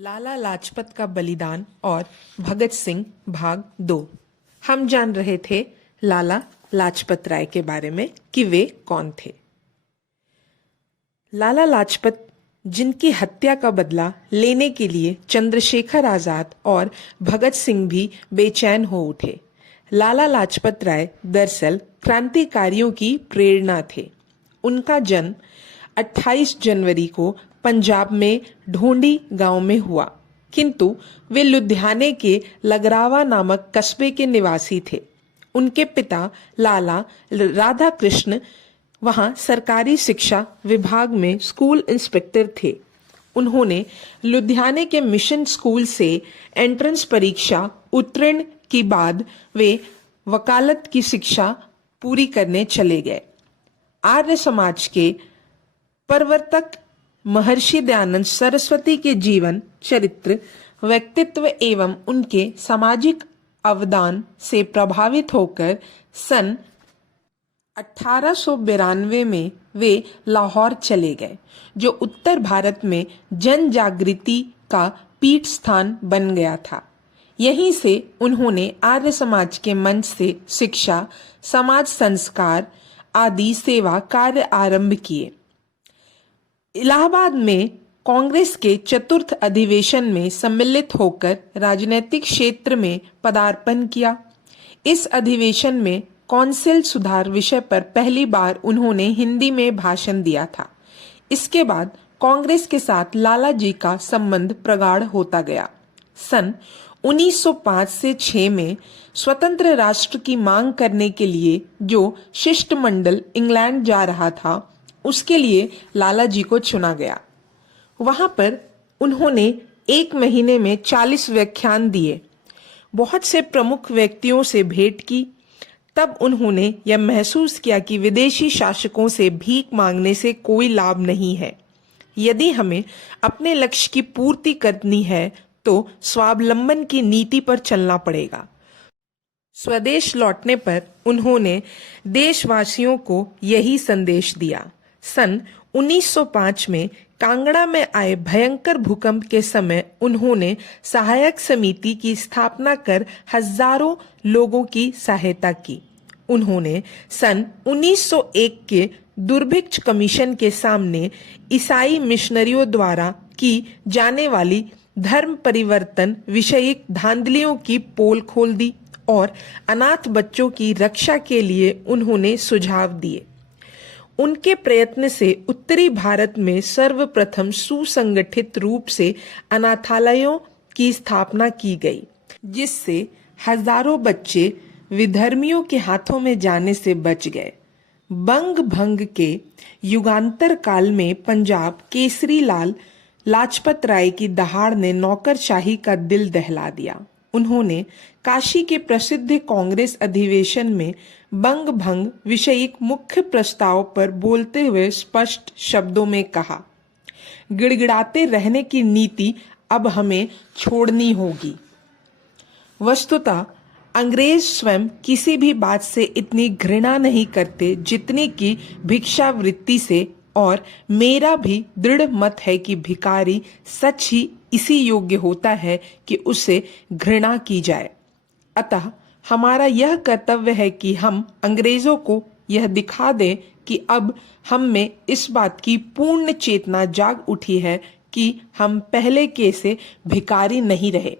लाला लाजपत का बलिदान और भगत सिंह भाग 2। हम जान रहे थे लाला लाजपत राय के बारे में कि वे कौन थे। लाला लाजपत जिनकी हत्या का बदला लेने के लिए चंद्रशेखर आजाद और भगत सिंह भी बेचैन हो उठे। लाला लाजपत राय दरअसल क्रांतिकारियों की प्रेरणा थे। उनका जन्म 28 जनवरी को पंजाब में ढोंडी गांव में हुआ, किंतु वे लुधियाने के लगरावा नामक कस्बे के निवासी थे। उनके पिता लाला राधा कृष्ण वहां सरकारी शिक्षा विभाग में स्कूल इंस्पेक्टर थे। उन्होंने लुधियाने के मिशन स्कूल से एंट्रेंस परीक्षा उत्तीर्ण के बाद वे वकालत की शिक्षा पूरी करने चले गए। आर्य समाज के प्रवर्तक महर्षि दयानंद सरस्वती के जीवन चरित्र, व्यक्तित्व एवं उनके सामाजिक अवदान से प्रभावित होकर सन 1892 में वे लाहौर चले गए, जो उत्तर भारत में जन जागृति का पीठ स्थान बन गया था। यहीं से उन्होंने आर्य समाज के मंच से शिक्षा, समाज संस्कार आदि सेवा कार्य आरंभ किए। इलाहाबाद में कांग्रेस के चतुर्थ अधिवेशन में सम्मिलित होकर राजनीतिक क्षेत्र में पदार्पण किया। इस अधिवेशन में कौंसिल सुधार विषय पर पहली बार उन्होंने हिंदी में भाषण दिया था। इसके बाद कांग्रेस के साथ लाला जी का संबंध प्रगाढ़ होता गया। सन 1905 से 6 में स्वतंत्र राष्ट्र की मांग करने के लिए जो शिष्टमंडल इंग्लैंड जा रहा था, उसके लिए लाला जी को चुना गया। वहां पर उन्होंने 1 महीने में 40 व्याख्यान दिए, बहुत से प्रमुख व्यक्तियों से भेंट की। तब उन्होंने यह महसूस किया कि विदेशी शासकों से भीख मांगने से कोई लाभ नहीं है। यदि हमें अपने लक्ष्य की पूर्ति करनी है तो स्वावलंबन की नीति पर चलना पड़ेगा। स्वदेश लौटने पर उन्होंने देशवासियों को यही संदेश दिया। सन 1905 में कांगड़ा में आए भयंकर भूकंप के समय उन्होंने सहायक समिति की स्थापना कर हजारों लोगों की सहायता की। उन्होंने सन 1901 के दुर्भिक्ष कमीशन के सामने ईसाई मिशनरियों द्वारा की जाने वाली धर्म परिवर्तन विषयक धांधलियों की पोल खोल दी और अनाथ बच्चों की रक्षा के लिए उन्होंने सुझाव दिए। उनके प्रयत्न से उत्तरी भारत में सर्वप्रथम सुसंगठित रूप से अनाथालयों की स्थापना की गई, जिससे हजारों बच्चे विधर्मियों के हाथों में जाने से बच गए। बंग भंग के युगांतर काल में पंजाब केसरी लाल लाजपत राय की दहाड़ ने नौकरशाही का दिल दहला दिया। उन्होंने काशी के प्रसिद्ध कांग्रेस अधिवेशन में बंग भंग विषयक मुख्य प्रस्ताव पर बोलते हुए स्पष्ट शब्दों में कहा, गिड़गिड़ाते रहने की नीति अब हमें छोड़नी होगी। वस्तुतः अंग्रेज स्वयं किसी भी बात से इतनी घृणा नहीं करते जितनी कि भिक्षावृत्ति से, और मेरा भी दृढ़ मत है कि भिखारी सच ही इसी योग्य होता है कि उसे घृणा की जाए। अतः हमारा यह कर्तव्य है कि हम अंग्रेजों को यह दिखा दें कि अब हम में इस बात की पूर्ण चेतना जाग उठी है कि हम पहले के से भिखारी नहीं रहे।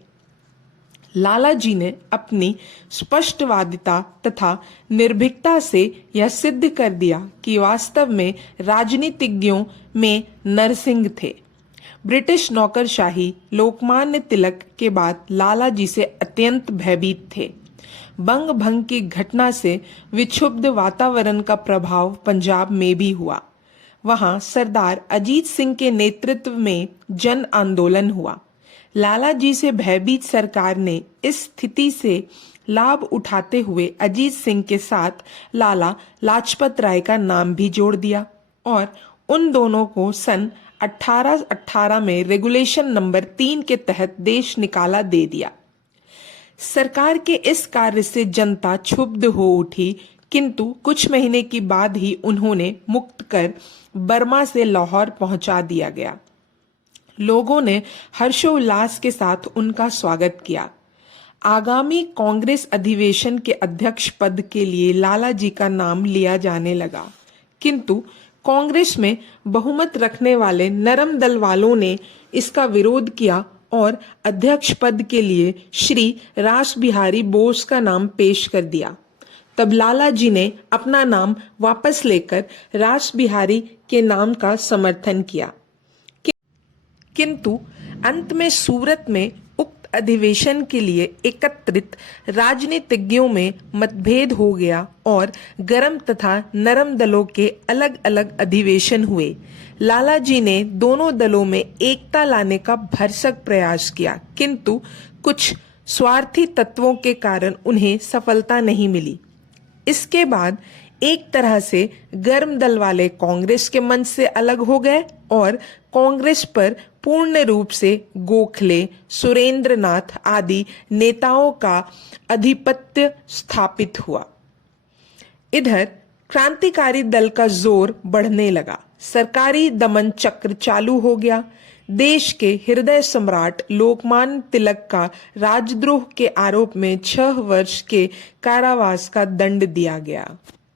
लाला जी ने अपनी स्पष्टवादिता तथा निर्भीकता से यह सिद्ध कर दिया कि वास्तव में राजनीतिज्ञों में नरसिंह थे। ब्रिटिश नौकरशाही लोकमान्य तिलक के बाद लाला जी से अत्यंत भयभीत थे। बंग भंग की घटना से विक्षुब्ध वातावरण का प्रभाव पंजाब में भी हुआ। वहां सरदार अजीत सिंह के नेतृत्व में जन आंदोलन हुआ। लाला जी से भयभीत सरकार ने इस स्थिति से लाभ उठाते हुए अजीत सिंह के साथ लाला लाजपत राय का नाम भी जोड़ दिया और उन दोनों को सन 1818 में रेगुलेशन नंबर 3 के तहत देश निकाला दे दिया। सरकार के इस कार्य से जनता क्षुब्ध हो उठी, किंतु कुछ महीने के बाद ही उन्होंने मुक्त कर बर्मा से लाहौर पहुंचा दिया गया। लोगों ने हर्षोल्लास के साथ उनका स्वागत किया। आगामी कांग्रेस अधिवेशन के अध्यक्ष पद के लिए लाला जी का नाम लिया जाने लगा, किंतु कांग्रेस में बहुमत रखने वाले नरम दल वालों ने इसका विरोध किया और अध्यक्ष पद के लिए श्री रास बिहारी बोस का नाम पेश कर दिया। तब लाला जी ने अपना नाम वापस लेकर रास बिहारी के नाम का समर्थन किया, किंतु अंत में सूरत में उक्त अधिवेशन के लिए एकत्रित राजनीतिज्ञों में मतभेद हो गया और गरम तथा नरम दलों के अलग अलग अधिवेशन हुए। लाला जी ने दोनों दलों में एकता लाने का भरसक प्रयास किया, किंतु कुछ स्वार्थी तत्वों के कारण उन्हें सफलता नहीं मिली। इसके बाद एक तरह से गर्म दल वाले कांग्रेस के मंच से अलग हो गए और कांग्रेस पर पूर्ण रूप से गोखले, सुरेंद्र नाथ आदि नेताओं का आधिपत्य स्थापित हुआ। इधर क्रांतिकारी दल का जोर बढ़ने लगा। सरकारी दमन चक्र चालू हो गया। देश के हृदय सम्राट लोकमान्य तिलक का राजद्रोह के आरोप में 6 वर्ष के कारावास का दंड दिया गया।